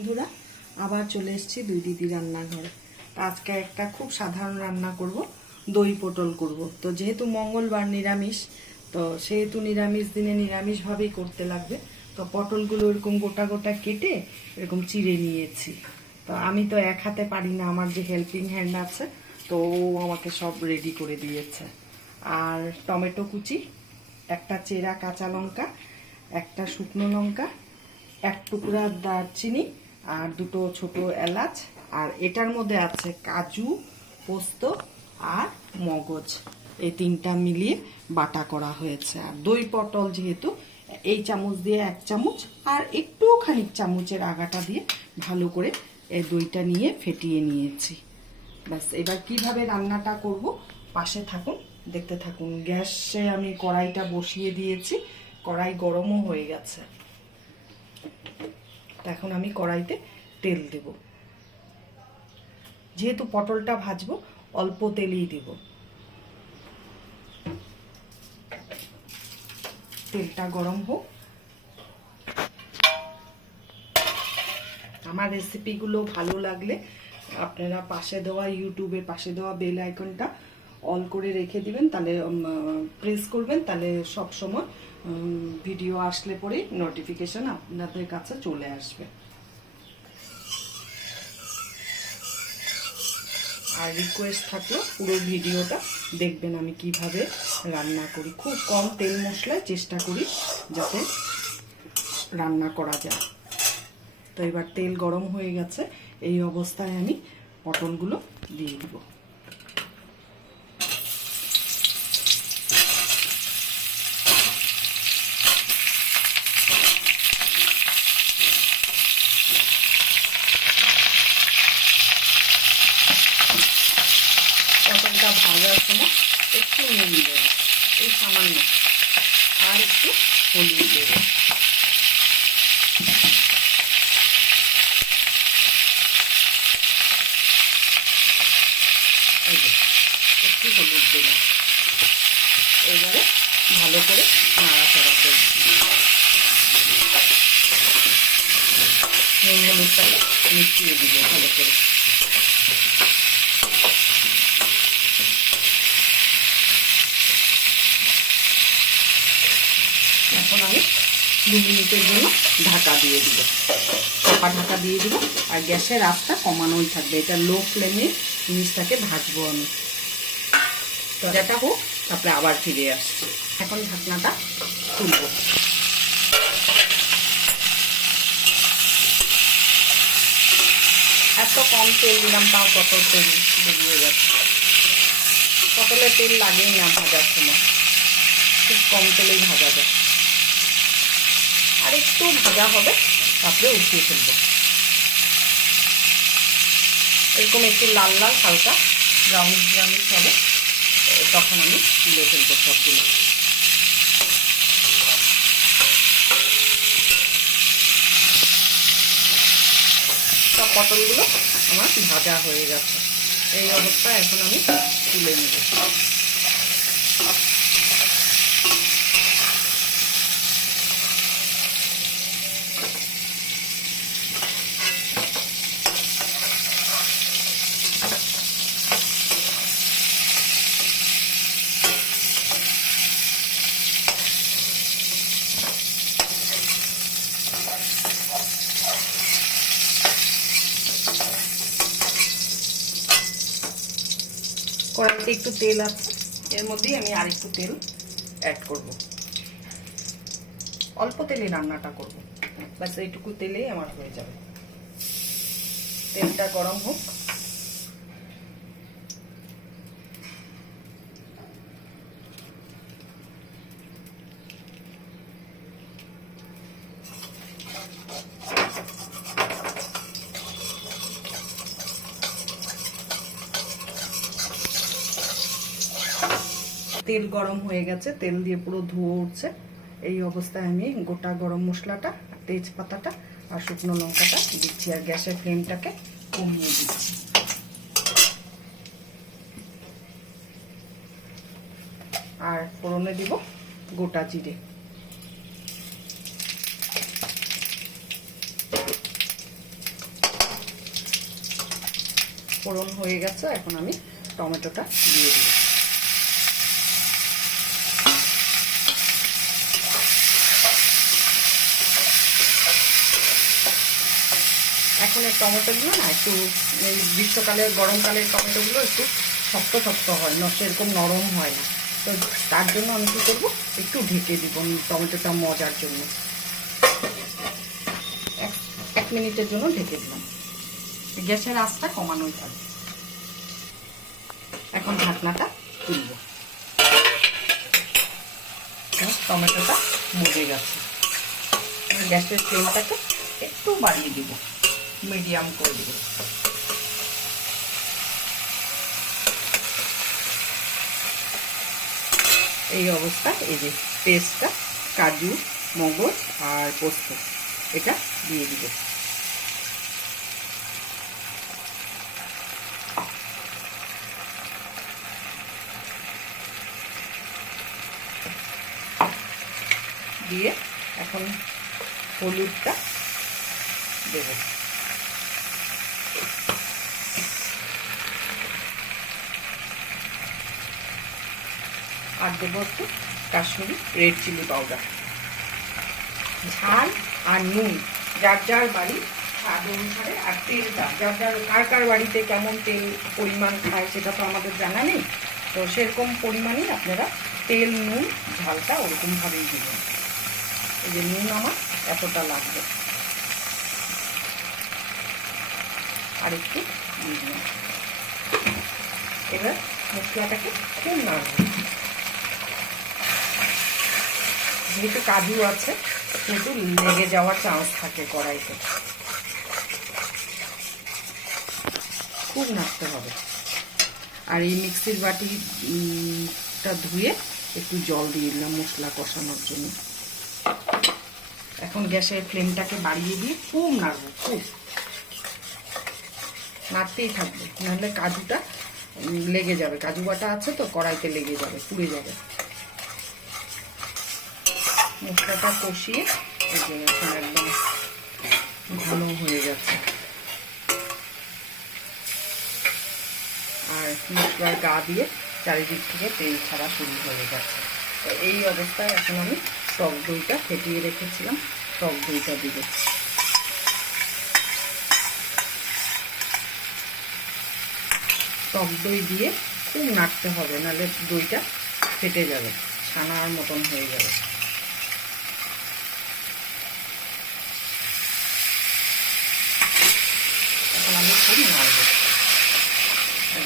বন্ধুরা, আবার চলে এসেছি দুই দিদি রান্নাঘরে। আজকে একটা খুব সাধারণ রান্না করব, দই পটল করব। তো যেহেতু মঙ্গলবার নিরামিষ, তো সেহেতু নিরামিষ দিনে নিরামিষভাবেই করতে লাগবে। তো পটলগুলো এরকম গোটা গোটা কেটে এরকম চিড়ে নিয়েছি। তো আমি তো এক হাতে পারি না, আমার যে হেল্পিং হ্যান্ড আছে তো ও আমাকে সব রেডি করে দিয়েছে। আর টমেটো কুচি, একটা চেরা কাঁচা লঙ্কা, একটা শুকনো লঙ্কা, এক টুকরা দারচিনি আর দুটো ছোট এলাচ, আর এটার মধ্যে আছে কাজু, পোস্ত আর মগজ। এই তিনটা মিলিয়ে বাটা করা হয়েছে। আর দই পটল যেহেতু, এই চামচ দিয়ে এক চামচ আর একটু খানিক চামচের আগাটা দিয়ে ভালো করে এই দইটা নিয়ে ফেটিয়ে নিয়েছি। ব্যাস, এবার কিভাবে রান্নাটা করব পাশে থাকুন, দেখতে থাকুন। গ্যাসে আমি কড়াইটা বসিয়ে দিয়েছি, কড়াই গরমও হয়ে গেছে। এখন আমি কড়াইতে তেল দেব। যেহেতু পটলটা ভাজবো অল্প তেলই দেব। তেলটা গরম হোক। আমার রেসিপিগুলো ভালো লাগলে আপনারা পাশে দেওয়া ইউটিউবের পাশে দেওয়া বেল আইকনটা অল করে রেখে দিবেন, তাহলে প্রেস করবেন, তাহলে সব সময় ভিডিও আসলে পরে নোটিফিকেশন আপনাদের কাছে চলে আসবে। আর রিকোয়েস্ট থাকলো পুরো ভিডিওটা দেখবেন আমি কিভাবে রান্না করি। খুব কম তেল মশলায় চেষ্টা করি যাতে রান্না করা যায়। তো এবার তেল গরম হয়ে গেছে, এই অবস্থায় আমি পটলগুলো দিয়ে দিব। পটলটা ভাজার সময় একটু নুন দেবো, এই সামান্য, আর একটু হলুদ দেবো। একটু হলুদ দেবো। এবারে ভালো করে নাড়াচাড়া করব। নুন হলুদটাকে মিশিয়ে দিব ভালো করে। এখন আমি 2 মিনিটের জন্য ঢাকা দিয়ে দিব, চাপা ঢাকা দিয়ে দিব। আর গ্যাসের আঁচটা কমানোই থাকবে, এটা লো ফ্লেমে জিনিসটাকে ভাজবো আমি। তো এটা হোক, তারপরে আবার ফিরে আসছি। এখন ঢাকনাটা তুলব। এত কম তেল দিলাম, তাও কত তেল বেরিয়ে যাচ্ছে। পটলে তেল লাগেই না ভাজার সময়, খুব কম তেলেই ভাজা যায়। আর একটু ভাজা হবে, তারপরে উঠিয়ে ফেলবো। এরকম একটু লাল লাল হালকা ব্রাউনিশ ব্রাউনিশ হবে, তখন আমি তুলে ফেলবো সবগুলো। সব পটলগুলো আমার ভাজা হয়ে গেছে। এই অবস্থায় এখন আমি তুলে নেব। কড়াইতে একটু তেল আছে, এর মধ্যেই আমি আর একটু তেল অ্যাড করব। অল্প তেলে রান্নাটা করব, ব্যাস এইটুকু তেলেই আমার হয়ে যাবে। তেলটা গরম হোক। তেল গরম হয়ে গেছে, তেল দিয়ে পুরো ধুয়ে উঠছে। এই অবস্থায় আমি গোটা গরম মশলাটা, তেজপাতাটা আর শুকনো লঙ্কাটা দিচ্ছি, আর গ্যাসের ফ্লেমটাকে কমিয়ে দিচ্ছি। আর ফোড়নে দিব গোটা জিরে। পাঁচফোড়ন হয়ে গেছে, এখন আমি টমেটোটা দিয়ে দিই। এখন এই টমেটোগুলো না একটু এই গ্রীষ্মকালের গরমকালের টমেটোগুলো একটু শক্ত শক্ত হয়, সেরকম নরম হয় না। তো তার জন্য আমি কী করবো, একটু ঢেকে দিব টমেটোটা মজার জন্য। 1 মিনিটের জন্য ঢেকে দিলাম। গ্যাসের আঁচটা কমানোই থাকবে। এখন ঢাকনাটা তুলব। টমেটোটা মজে গেছে। গ্যাসের ফ্লেমটাকে একটু বাড়িয়ে দিব, মিডিয়াম করে দিব। এই অবস্থা, এই যে পেস্টটা, কাজু, মগজ আর পোস্ত, এটা দিয়ে দিব। দিয়ে এখন হলুদটা দেব। আর দেবো একটু কাশ্মীরি রেড চিলি পাউডার। ঝাল আর নুন যার যার বাড়ি স্বাদ অনুসারে, আর তেলটা যার যার কার বাড়িতে কেমন তেল পরিমাণ খায় সেটা তো আমাদের জানা নেই। তো সেরকম পরিমাণেই আপনারা তেল, নুন, ঝালটা ওরকমভাবেই দেবেন। এই যে নুন আমার এতটা লাগবে, আর একটু দিয়ে দিলাম। এবার মশলাটাকে খুব নাড়ব। যেহেতু কাজু আছে সেহেতু লেগে যাওয়ার চান্স থাকে কড়াইতে, খুব নাড়তে হবে। আর এই মিক্সির বাটিটা ধুয়ে একটু জল দিয়ে দিলাম মশলা কষানোর জন্য। এখন গ্যাসের ফ্লেমটাকে বাড়িয়ে দিয়ে খুব নাড়ব, খুব নাড়তেই থাকবে, নাহলে কাজুটা লেগে যাবে। কাজু বাটা আছে তো কড়াইতে লেগে যাবে, পুড়ে যাবে। মশলাটা কষিয়ে এখন একদম ঘন হয়ে যাচ্ছে, আর মশলার গা দিয়ে চারিদিক থেকে তেল ছাড়া শুরু হয়ে যাচ্ছে। তো এই অবস্থায় এখন আমি টক দইটা ফেটিয়ে রেখেছিলাম, টক দইটা দিব। টক দই দিয়ে খুব নাড়তে হবে, নাহলে দইটা ফেটে যাবে, ছানার মতন হয়ে যাবে। এখন আমি খুব নাড়ব,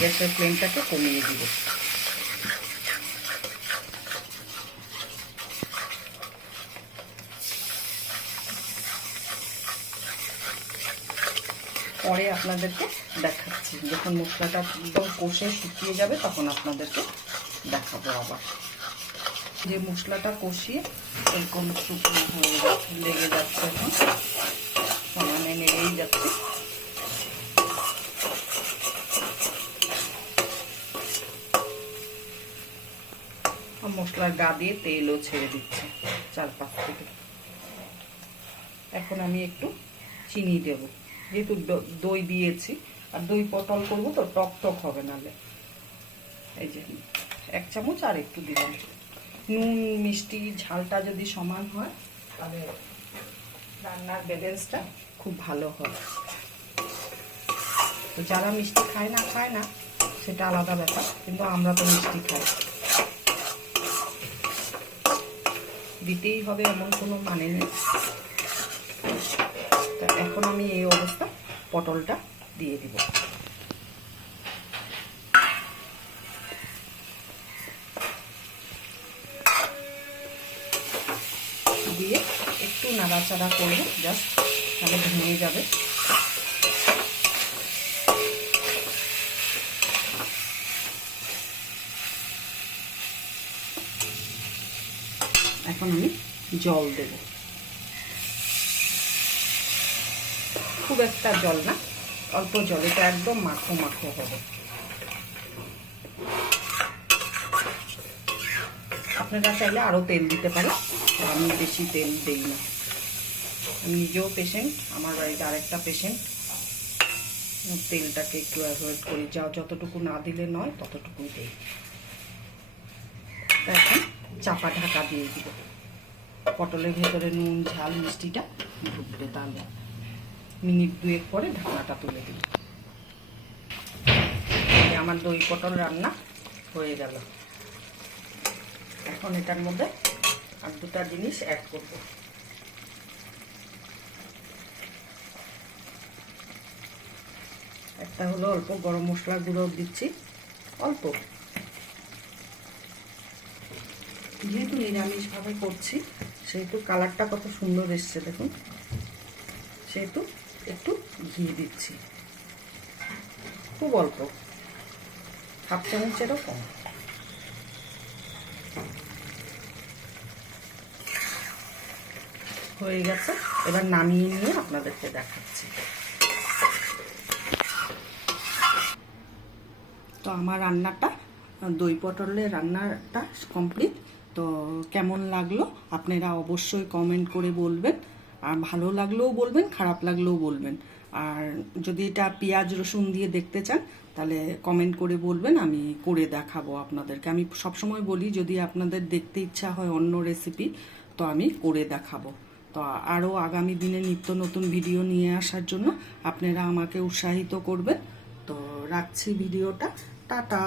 গ্যাসের ফ্লেমটাকে কমিয়ে দিব। পরে আপনাদেরকে দেখাচ্ছি, যখন মশলাটা একদম কষে শুকিয়ে যাবে তখন আপনাদেরকে দেখাবো আবার। যে মশলাটা কষিয়ে এরকম শুকনো হয়ে লেগে যাচ্ছে, এখন সমানে নেড়েই যাচ্ছে। মশলার গা দিয়ে তেলও ছেড়ে দিচ্ছে চারপাশ থেকে। এখন আমি একটু চিনি দেব, যেহেতু দই দিয়েছি, আর দই পটল করবো তো টক টক হবে নালে। এই যে 1 চামচ আর একটু দিলাম। নুন, মিষ্টি, ঝালটা যদি সমান হয় তাহলে রান্নার ব্যালেন্সটা খুব ভালো হয়। তো যারা মিষ্টি খায় না সেটা আলাদা ব্যাপার, কিন্তু আমরা তো মিষ্টি খাই, দিতেই হবে এমন কোনো মানে নেই। তা এখন আমি এই অবস্থা পটলটা দিয়ে দিব। দিয়ে একটু নাড়াচাড়া করবো, জাস্ট তাহলে ভেঙে যাবে। এখন আমি জল দেব, খুব একটা জল না, অল্প জল, এটা একদম মাখো মাখো হবে। আপনারা চাইলে আরো তেল দিতে পারেন, আমি বেশি তেল দেই না। আমি নিজেও পেশেন্ট, আমার বাড়িতে আরেকটা পেশেন্ট, তেলটাকে একটু অ্যাভয়েড করি, যতটুকু না দিলে নয় ততটুকুই দিই। এখন চাপা ঢাকা দিয়ে দিব, পটলের ভেতরে নুন ঝাল মিষ্টিটা ঢুকবে, তাহলে মিনিট 2 পরে ঢাকনাটা তুলে দিব। আমার দই পটল রান্না হয়ে গেল। এখন এটার মধ্যে আর 2টা জিনিস অ্যাড করব। একটা হলো অল্প গরম মশলার গুঁড়ো দিচ্ছি, অল্প, যেহেতু নিরামিষভাবে করছি সেহেতু কালারটা কত সুন্দর এসছে দেখুন, সেহেতু একটু ঘি দিচ্ছি, খুব অল্প, হাফ চামচেরও কম। হয়ে গেছে, এবার নামিয়ে নিয়ে আপনাদেরকে দেখাচ্ছি। তো আমার রান্নাটা, দই পটলের রান্নাটা কমপ্লিট। তো কেমন লাগলো আপনারা অবশ্যই কমেন্ট করে বলবেন, আর ভালো লাগলেও বলবেন, খারাপ লাগলেও বলবেন। আর যদি এটা পেঁয়াজ রসুন দিয়ে দেখতে চান তাহলে কমেন্ট করে বলবেন, আমি করে দেখাবো আপনাদেরকে। আমি সবসময় বলি যদি আপনাদের দেখতে ইচ্ছা হয় অন্য রেসিপি তো আমি করে দেখাবো। তো আরও আগামী দিনে নিত্য নতুন ভিডিও নিয়ে আসার জন্য আপনারা আমাকে উৎসাহিত করবেন। তো রাখছি ভিডিওটা, টাটা।